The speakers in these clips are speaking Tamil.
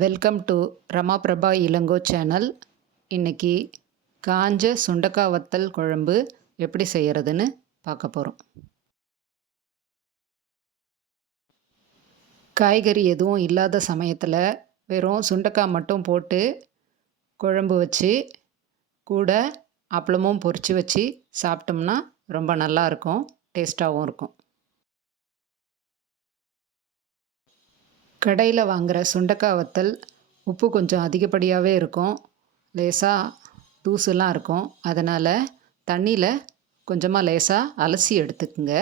Welcome to Rama Prabha Ilango channel. இன்றைக்கி காஞ்ச சுண்டக்காய் வத்தல் குழம்பு எப்படி செய்கிறதுன்னு பார்க்க போகிறோம் காய்கறி எதுவும் இல்லாத சமயத்தில் வெறும் சுண்டக்காய் மட்டும் போட்டு குழம்பு வச்சு கூட அப்பளமும் பொரித்து வச்சு சாப்பிட்டோம்னா ரொம்ப நல்லாயிருக்கும் டேஸ்ட்டாகவும் இருக்கும். கடையில் வாங்குகிற சுண்டக்காய் வத்தல் உப்பு கொஞ்சம் அதிகப்படியாகவே இருக்கும். லேசாக தூசுலாம் இருக்கும். அதனால் தண்ணியில் கொஞ்சமாக லேசாக அலசி எடுத்துக்குங்க.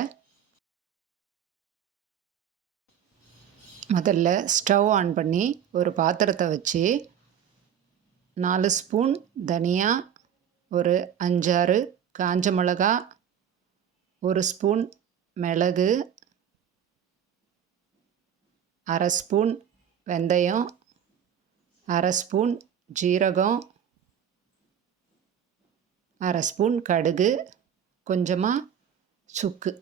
முதல்ல ஸ்டவ் ஆன் பண்ணி ஒரு பாத்திரத்தை வச்சு நாலு ஸ்பூன் தனியா ஒரு அஞ்சாறு காஞ்ச மிளகா ஒரு ஸ்பூன் மிளகு அரை ஸ்பூன் வெந்தயம் அரை ஸ்பூன் ஜீரகம் அரை ஸ்பூன் கடுகு கொஞ்சமாக சுக்கு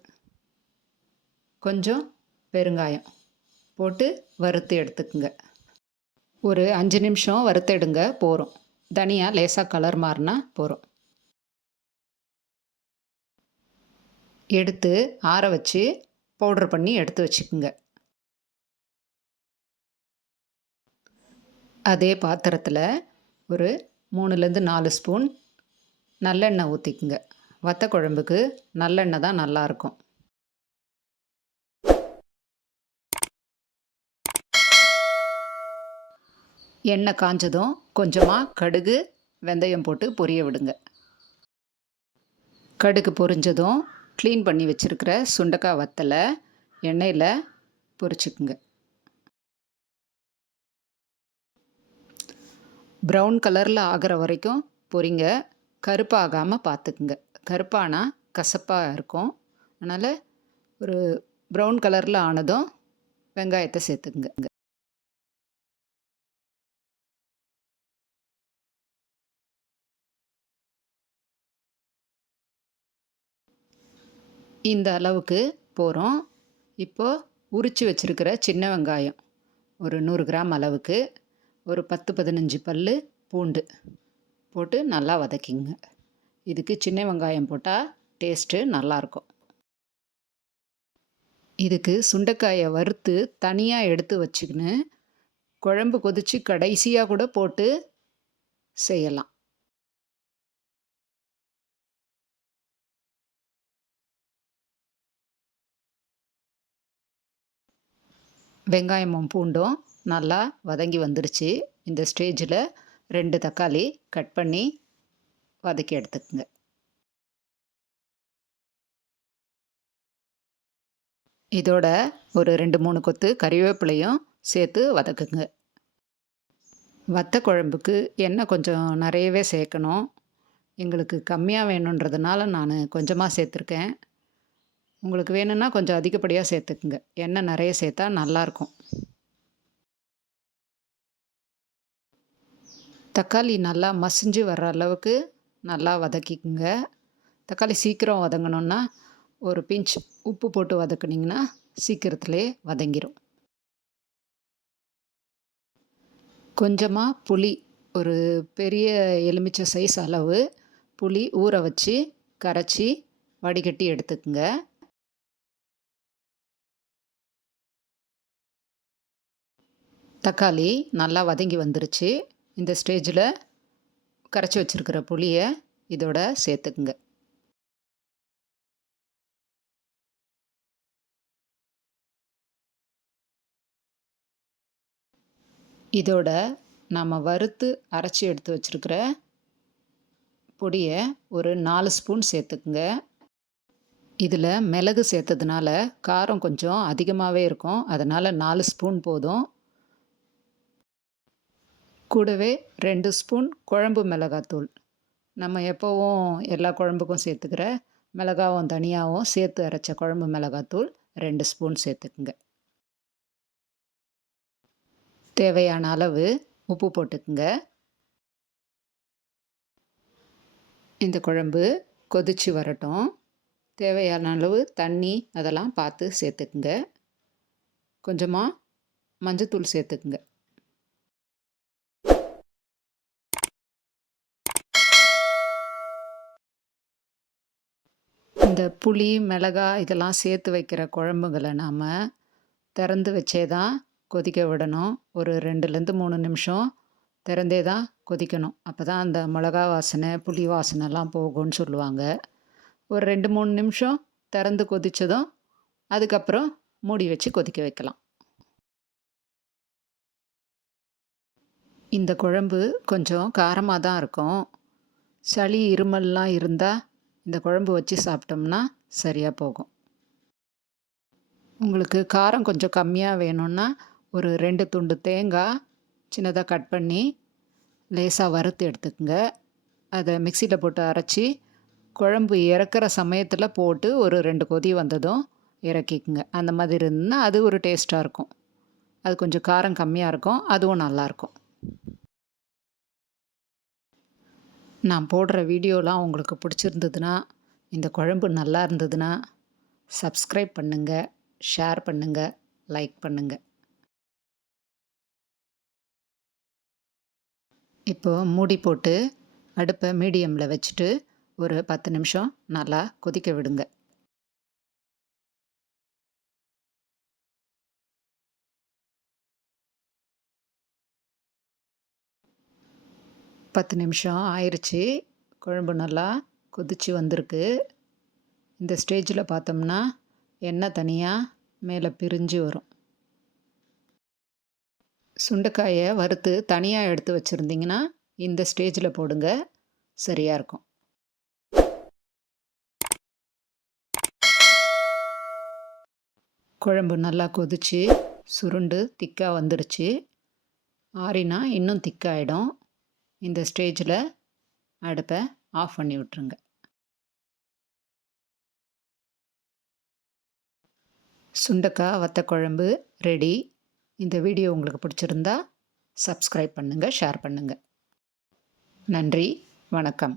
கொஞ்சம் பெருங்காயம் போட்டு வறுத்து எடுத்துக்குங்க. ஒரு அஞ்சு நிமிஷம் வறுத்தெடுங்க போகிறோம் தனியாக லேசாக கலர் மாறினா போகிறோம் எடுத்து ஆற வச்சு பவுட்ரு பண்ணி எடுத்து வச்சுக்குங்க. அதே பாத்திரத்தில் ஒரு மூணுலேருந்து நாலு ஸ்பூன் நல்லெண்ணெய் ஊற்றிக்குங்க வத்த குழம்புக்கு நல்லெண்ணெய் தான் நல்லாயிருக்கும் எண்ணெய் காஞ்சதும் கொஞ்சமாக கடுகு வெந்தயம் போட்டு பொரிய விடுங்க. கடுகு பொரிஞ்சதும் க்ளீன் பண்ணி வச்சுருக்கிற சுண்டக்காய் வத்தலை எண்ணெயில் பொரிச்சுக்குங்க. ப்ரௌன் கலரில் ஆகிற வரைக்கும் பொறிங்க கருப்பாகாமல் பார்த்துக்குங்க கருப்பானா கசப்பாக இருக்கும். அதனால் ஒரு ப்ரௌன் கலரில் ஆனதும் வெங்காயத்தை சேர்த்துக்குங்க இந்த அளவுக்கு போகிறோம் இப்போது உரித்து வச்சுருக்கிற சின்ன வெங்காயம். ஒரு நூறு கிராம் அளவுக்கு. ஒரு பத்து பதினஞ்சு பல் பூண்டு போட்டு நல்லா வதக்கிங்க. இதுக்கு சின்ன வெங்காயம் போட்டால் டேஸ்ட்டு நல்லாயிருக்கும் இதுக்கு சுண்டைக்காயை வறுத்து தனியாக எடுத்து வச்சுக்கின்னு குழம்பு கொதித்து கடைசியாக கூட போட்டு செய்யலாம். வெங்காயமும் பூண்டும் நல்லா வதங்கி வந்துருச்சு. இந்த ஸ்டேஜில் ரெண்டு தக்காளி கட் பண்ணி வதக்கி எடுத்துக்கோங்க. இதோட ஒரு ரெண்டு மூணு கொத்து கறிவேப்பிலையும் சேர்த்து வதக்குங்க. வத்த குழம்புக்கு எண்ணெய் கொஞ்சம் நிறையவே சேர்க்கணும். எங்களுக்கு கம்மியாக வேணுன்றதுனால நான் கொஞ்சமாக சேர்த்துருக்கேன். உங்களுக்கு வேணும்னா கொஞ்சம் அதிகப்படியாக சேர்த்துக்குங்க. எண்ணெய் நிறைய சேர்த்தா நல்லாயிருக்கும் தக்காளி நல்லா மசிஞ்சு வர்ற அளவுக்கு நல்லா வதக்கிக்குங்க. தக்காளி சீக்கிரம் வதங்கணுன்னா ஒரு பிஞ்ச் உப்பு போட்டு வதக்குனிங்கன்னா சீக்கிரத்துலேயே வதங்கிடும் கொஞ்சமாக புளி ஒரு பெரிய எலுமிச்சை சைஸ் அளவு புளி ஊற வச்சு கரைச்சி வடிகட்டி எடுத்துக்குங்க. தக்காளி நல்லா வதங்கி வந்துருச்சு. இந்த ஸ்டேஜில் கரைச்சி வச்சுருக்கிற புளியை இதோட சேர்த்துக்குங்க. இதோட நம்ம வறுத்து அரைச்சி எடுத்து வச்சுருக்கிற பொடியை ஒரு நாலு ஸ்பூன் சேர்த்துக்குங்க. இதில் மிளகு சேர்த்ததுனால காரம் கொஞ்சம் அதிகமாகவே இருக்கும். அதனால் நாலு ஸ்பூன் போதும். கூடவே ரெண்டு ஸ்பூன் குழம்பு மிளகாத்தூள். நம்ம எப்போவும் எல்லா குழம்புக்கும் சேர்த்துக்கிற மிளகாவும் தனியாகவும் சேர்த்து அரைச்ச குழம்பு மிளகாத்தூள் ரெண்டு ஸ்பூன் சேர்த்துக்குங்க. தேவையான அளவு உப்பு போட்டுக்குங்க. இந்த குழம்பு கொதிச்சு வரட்டும். தேவையான அளவு தண்ணி அதெல்லாம் பார்த்து சேர்த்துக்குங்க. கொஞ்சமாக மஞ்சத்தூள் சேர்த்துக்குங்க. இந்த புளி மிளகாய் இதெல்லாம் சேர்த்து வைக்கிற குழம்புகளை நாம் திறந்து வச்சே தான் கொதிக்க விடணும். ஒரு ரெண்டுலேருந்து மூணு நிமிஷம் திறந்தே தான் கொதிக்கணும். அப்போ தான் அந்த மிளகா வாசனை புளி வாசனைலாம் போகும்னு சொல்லுவாங்க. ஒரு ரெண்டு மூணு நிமிஷம் திறந்து கொதித்ததும் அதுக்கப்புறம் மூடி வச்சு கொதிக்க வைக்கலாம். இந்த குழம்பு கொஞ்சம் காரமாக தான் இருக்கும். சளி இருமல்லாம் இருந்தால் இந்த குழம்பு வச்சு சாப்பிட்டோம்னா சரியாக போகும். உங்களுக்கு காரம் கொஞ்சம் கம்மியாக வேணும்னா ஒரு ரெண்டு துண்டு தேங்காய் சின்னதாக கட் பண்ணி லேசாக வறுத்து எடுத்துக்கோங்க. அதை மிக்சியில் போட்டு அரைச்சி குழம்பு இறக்குற சமயத்தில் போட்டு ஒரு ரெண்டு கொதி வந்ததும் இறக்கிக்குங்க. அந்த மாதிரி இருந்ததுன்னா அது ஒரு டேஸ்ட்டாக இருக்கும். அது கொஞ்சம் காரம் கம்மியாக இருக்கும். அதுவும் நல்லாயிருக்கும் நான் போடுற வீடியோலாம் உங்களுக்கு பிடிச்சிருந்ததுன்னா இந்த குழம்பு நல்லா இருந்ததுன்னா சப்ஸ்கிரைப் பண்ணுங்கள் ஷேர் பண்ணுங்கள் லைக் பண்ணுங்கள் இப்போது மூடி போட்டு அடுப்பை மீடியமில் வச்சுட்டு ஒரு பத்து நிமிஷம் நல்லா கொதிக்க விடுங்க. பத்து நிமிஷம் ஆயிடுச்சு குழம்பு நல்லா கொதிச்சு வந்திருக்கு. இந்த ஸ்டேஜில் பார்த்தோம்னா எண்ணெய் தனியாக மேலே பிரிஞ்சு வரும். சுண்டைக்காயை வறுத்து தனியாக எடுத்து வச்சுருந்தீங்கன்னா இந்த ஸ்டேஜில் போடுங்க. சரியாக இருக்கும். குழம்பு நல்லா கொதிச்சு சுருண்டு திக்காக வந்துடுச்சு. ஆறினா இன்னும் திக்காயிடும். இந்த ஸ்டேஜில் அடுப்பை ஆஃப் பண்ணி விட்ருங்க சுண்டக்காய் வத்த குழம்பு ரெடி. இந்த வீடியோ உங்களுக்கு பிடிச்சிருந்தா சப்ஸ்கிரைப் பண்ணுங்கள் ஷேர் பண்ணுங்கள் நன்றி வணக்கம்.